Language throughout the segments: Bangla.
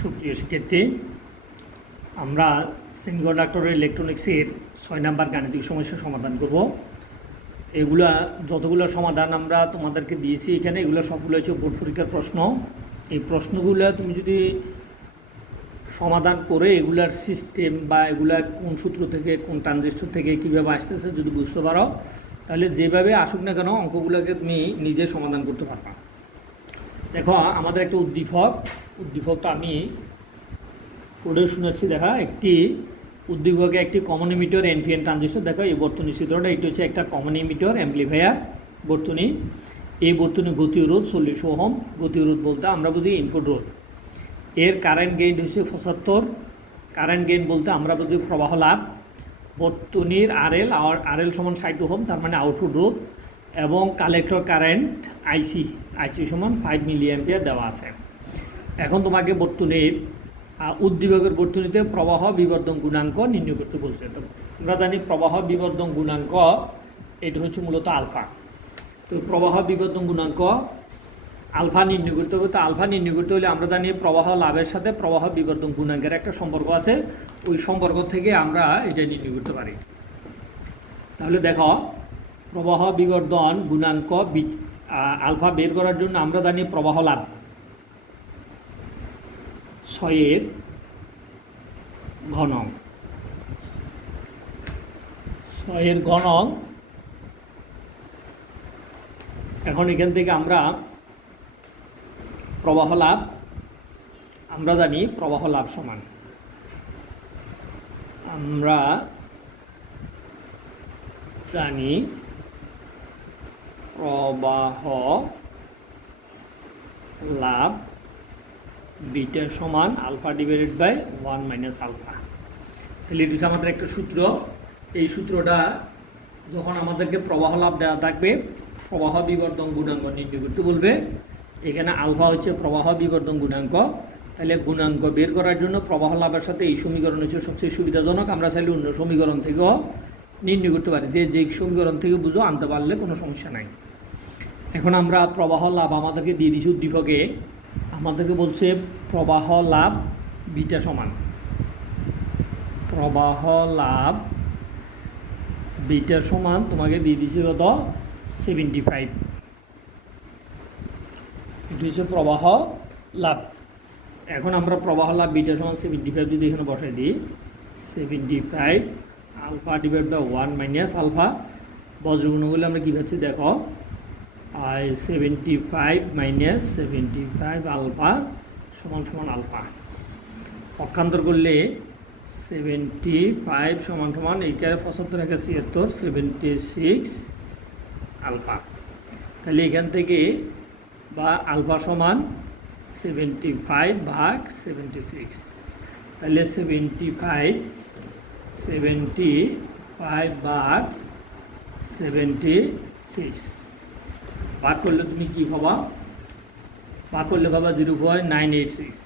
সুপ্রিয় শিক্ষার্থী, আমরা সেমিকন্ডাক্টর ইলেকট্রনিক্সের 6 নাম্বার গাণিতিক সমস্যার সমাধান করব। এগুলা যতগুলো সমাধান আমরা তোমাদেরকে দিয়েছি এখানে, এগুলো সবগুলো হচ্ছে বোর্ড পরীক্ষার প্রশ্ন। এই প্রশ্নগুলো তুমি যদি সমাধান করে এগুলার সিস্টেম বা এগুলা কোন সূত্র থেকে কোন ট্রানজিস্টর থেকে কীভাবে আসতেছে যদি বুঝতে পারো, তাহলে যেভাবে আসুক না কেন অঙ্কগুলোকে তুমি নিজে সমাধান করতে পারবা। দেখো, আমাদের একটা উদ্দীপকটা আমি পড়ে শোনাচ্ছি। দেখা, একটি উদ্দীপকে একটি কমন এমিটার এনপিএন ট্রানজিস্টর, দেখো এই বর্তনী চিত্রটা, এটি হচ্ছে একটা কমন এমিটার অ্যাম্পলিফায়ার বর্তনী। এই বর্তনী গতিরোধ 40 ওহম। গতিরোধ বলতে আমরা বুঝি ইনপুট রোধ। এর কারেন্ট গেইন হচ্ছে 75। কারেন্ট গেইন বলতে আমরা বুঝি প্রবাহ লাভ। বর্তনীর আরএল সমান 60 ওহম, তার মানে আউটপুট রোধ। এবং কালেক্টর কারেন্ট আইসি সমান 5 মিলি অ্যাম্পিয়ার দেওয়া আছে। এখন তোমাকে বর্তনীর উদ্দীপকের বর্তনীতে প্রবাহ বিবর্ধন গুণাঙ্ক নির্ণয় করতে বলছে। তো আমরা জানি প্রবাহ বিবর্ধন গুণাঙ্ক এটা হচ্ছে মূলত আলফা। তো প্রবাহ বিবর্ধন গুণাঙ্ক আলফা নির্ণয় করতে হবে। তো আলফা নির্ণয় করতে হলে আমরা জানি প্রবাহ লাভের সাথে প্রবাহ বিবর্ধন গুণাঙ্কের একটা সম্পর্ক আছে। ওই সম্পর্ক থেকে আমরা এটা নির্ণয় করতে পারি। তাহলে দেখো, প্রবাহ বিবর্ধন গুণাঙ্ক আলফা বের করার জন্য আমরা জানি প্রবাহ লাভ 6 ঘনক। 6 ঘনক। এখন এখান থেকে আমরা প্রবাহ লাভ আমরা জানি প্রবাহ লাভ সমান, আমরা জানি প্রবাহ লাভ বিটা সমান alpha divided by 1 minus alpha. তাহলে এটি আমাদের একটা সূত্র। এই সূত্রটা যখন আমাদেরকে প্রবাহ লাভ দেওয়া থাকবে, প্রবাহ বিবর্ধন গুণাঙ্ক নির্ণয় করতে বলবে। এখানে আলফা হচ্ছে প্রবাহ বিবর্ধন গুণাঙ্ক। তাহলে গুণাঙ্ক বের করার জন্য প্রবাহ লাভের সাথে এই সমীকরণ হচ্ছে সবচেয়ে সুবিধাজনক। আমরা চাইলে অন্য সমীকরণ থেকেও নির্ণয় করতে পারি, যে সমীকরণ থেকে বুঝো আনতে পারলে কোনো সমস্যা নাই। এখন আমরা প্রবাহ লাভ আমাদেরকে দিয়ে দিচ্ছি উদ্দীপকে। আমাদেরকে বলছে প্রবাহ লাভ বিটা সমান, প্রবাহ লাভ বিটার সমান তোমাকে দিয়ে দিচ্ছি কত, 75। এটি হচ্ছে প্রবাহ লাভ। এখন আমরা প্রবাহ লাভ বিটা সমান 75 যদি এখানে বসাই দিই, 75 alpha divide by 1 minus alpha. বজ্রগুণগুলো আমরা কী পাচ্ছি দেখো, 75 মাইনাস 75 আলফা সমান সমান আলফা। পক্ষান্তর করলে 75 সমান সমান এইটারে 75 একে 76, 76 আলফা। তাহলে এখান থেকে বা আলফা সমান 75 ভাগ 76। তাহলে 75 ভাগ 76 ভাগ করলে তুমি কী পাবা? ভাগ করলে পাবা 0.986।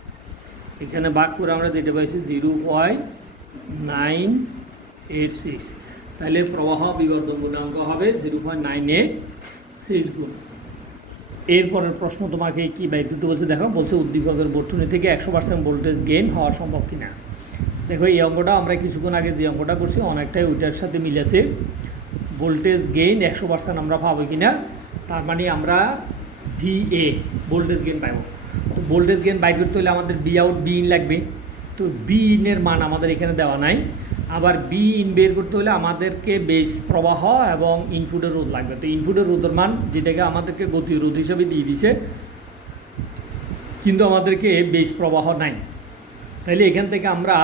এখানে ভাগ করে আমরা যেটা পাইছি 0.986। তাহলে প্রবাহ বিবর্ধন গুণাঙ্ক হবে 0.986 গুণ। এরপরের প্রশ্ন তোমাকে কি বাইর করতে বলছে দেখো, বলছে উদ্দীপকের বর্তনী থেকে 100% ভোল্টেজ গেইন হওয়া সম্ভব কিনা। দেখো, এই অঙ্কটা আমরা কিছুক্ষণ আগে যে অঙ্কটা করছি অনেকটাই ওইটার সাথে মিলেছে। ভোল্টেজ গেইন 100% আমরা পাবো কিনা, তার মানে আমরা VA ভোল্টেজ গেইন পাবো। তো ভোল্টেজ গেইন বাইর করতে হলে আমাদের বি আউট বি ইন লাগবে। তো বি ইনের মান আমাদের এখানে দেওয়া নাই। আবার বি ইন বের করতে হলে আমাদেরকে বেস প্রবাহ এবং ইনপুটের রোধ লাগবে। তো ইনপুটের রোধের মান যেটাকে আমাদেরকে গতি রোধ হিসেবে দিয়ে দিছে, কিন্তু আমাদেরকে বেস প্রবাহ নাই। তাহলে এখান থেকে আমরা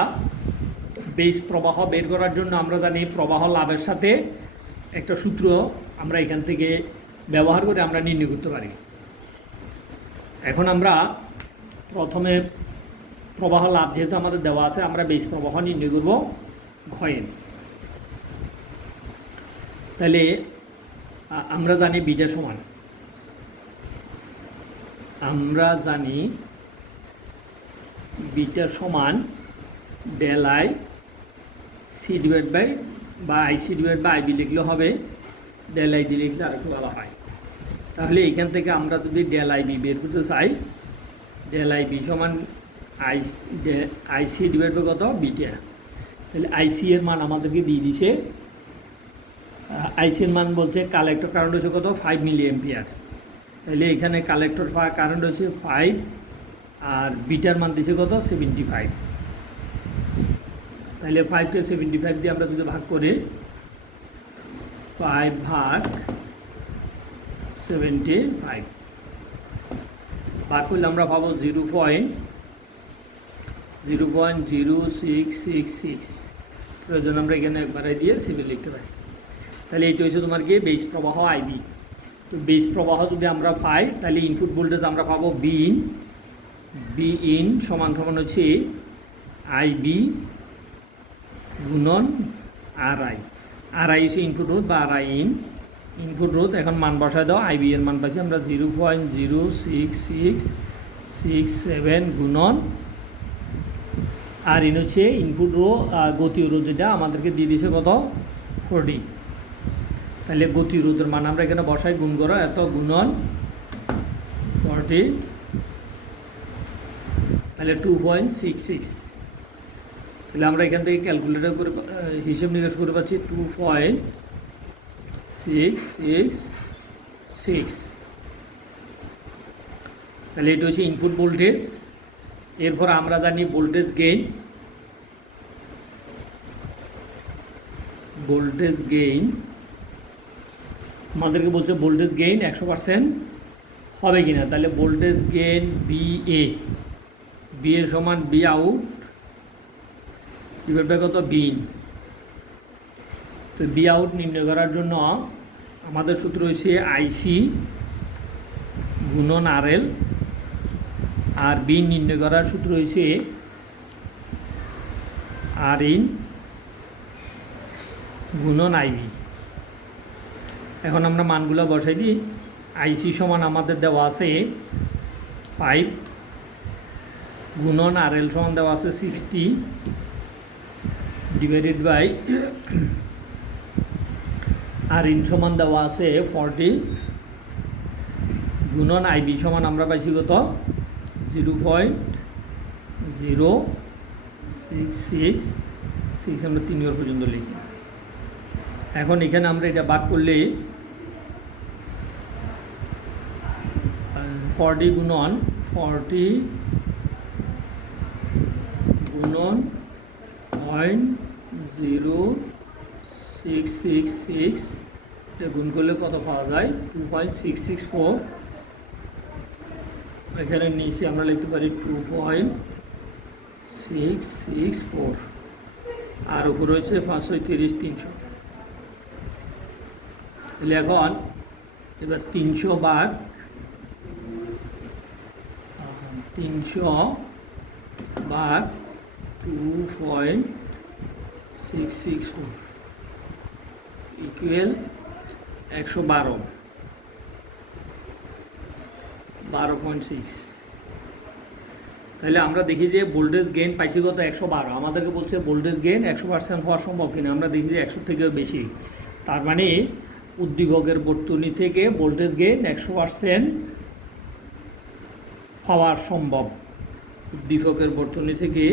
বেস প্রবাহ বের করার জন্য আমরা জানি প্রবাহ লাভের সাথে একটা সূত্র আমরা এখান থেকে ব্যবহার করে আমরা নির্ণয় করতে পারি। এখন আমরা প্রথমে প্রবাহ লাভ যেহেতু আমাদের দেওয়া আছে, আমরা বেস প্রবাহ নির্ণয় করব ঘয়েন। তাহলে আমরা জানি বিটা সমান, আমরা জানি বিটা সমান del I C divide by বা আইসি ডিভাইড বাই আইবি লিখলে হবে, ডেল আইডি লিখলে আরেকটু ভালো হয়। তাহলে এখান থেকে আমরা যদি ডেল আইবি বের করতে চাই, ডেল আইবি সমান আইসি ডিভাইড বাই কত বিটা। তাহলে আইসি এর মান আমাদেরকে দিয়ে দিছে। আইসি এর মান বলছে কালেক্টর কারেন্ট হচ্ছে কত 5 মিলি অ্যাম্পিয়ার। তাহলে এখানে কালেক্টর কারেন্ট হচ্ছে 5 আর বিটার মান দিছে কত 75। তাহলে 5কে 75 দিয়ে আমরা যদি ভাগ করি 5 ভাগ 75 ভাগ করলে আমরা পাবো 0.0666। প্রয়োজন আমরা এখানে একবারে দিয়ে সিভিল লিখতে পারি। তাহলে এইটা হচ্ছে তোমার কি বেস প্রবাহ আইবি। তো বেস প্রবাহ যদি আমরা পাই তাহলে ইনপুট ভোল্টেজ আমরা পাবো বি ইন সমান সমান হচ্ছে আইবি গুণন আরআই। আরআই হচ্ছে ইনপুট রোধ বা আরআই ইনপুট রোধ। এখন মান বসায় দাও, আইবি এর মান পাচ্ছি আমরা 0.06667 গুণন আর ইন হচ্ছে ইনপুট গতীয় রোধ, যেটা আমাদেরকে দিয়ে দিয়েছে কত 40। তাহলে গতি রোধের মান আমরা এখানে বসাই, গুণ করো এত গুণন 40, তাহলে 2.66। তাহলে আমরা এখান থেকে ক্যালকুলেটর করে হিসেব নিকাশ করে পাচ্ছি 2.666। তাহলে এটা হচ্ছে ইনপুট ভোল্টেজ। এরপর আমরা জানি ভোল্টেজ গেইন। আমাদেরকে বলছে ভোল্টেজ গেইন 100% হবে কিনা। তাহলে ভোল্টেজ গেইন বি এর সমান বি আউট ডিভাইড বাই কত বিন। তো বি আউট নির্ণয় করার জন্য আমাদের সূত্র হচ্ছে আইসি গুণন আরএল, আর বিন নির্ণয় করার সূত্র হচ্ছে আর ইন গুণন আইবি। এখন আমরা মানগুলো বসাই দিই। আইসি সমান আমাদের দেওয়া আছে 5 গুণন আরএল সমান দেওয়া আছে 60 ডিভাইডেড বাই আর ইন সমান দেওয়া আছে 40 গুণন আইবি সমান আমরা পাইছি কত 0.0666। আমরা 3 পর্যন্ত লিখি। এখন এখানে আমরা এটা ভাগ করলে 40 গুণন 0.0666 এটা গুণ করলে কত পাওয়া যায় 2.664। এখানে নিচে আমরা লিখতে পারি 2.664 আর উপর রয়েছে 530 300। তাহলে এখন এবার 300 ভাগ 2.664 ইকুয়াল 112.6। তাহলে আমরা দেখি যে ভোল্টেজ গেইন পাইছি কত 112। আমাদেরকে বলছে ভোল্টেজ গেইন 100% হওয়া সম্ভব কিনা। আমরা দেখি যে 100 থেকেও বেশি। তার মানে উদ্দীপকের বর্তনী থেকে ভোল্টেজ গেইন 100% হওয়া সম্ভব। উদ্দীপকের বর্তনী থেকে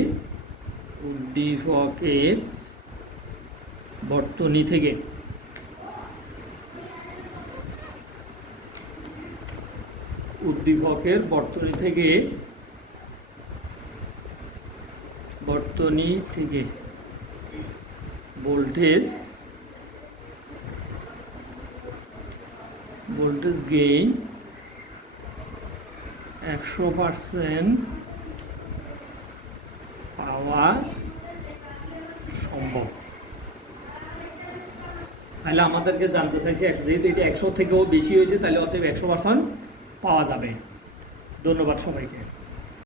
ভোল্টেজ গেইন 100% পাওয়া সম্ভব। তাহলে আমাদেরকে জানতে চাইছে যেহেতু এটা 100 থেকেও বেশি হয়েছে তাহলে অতএব 100% পাওয়া যাবে। ধন্যবাদ সবাইকে।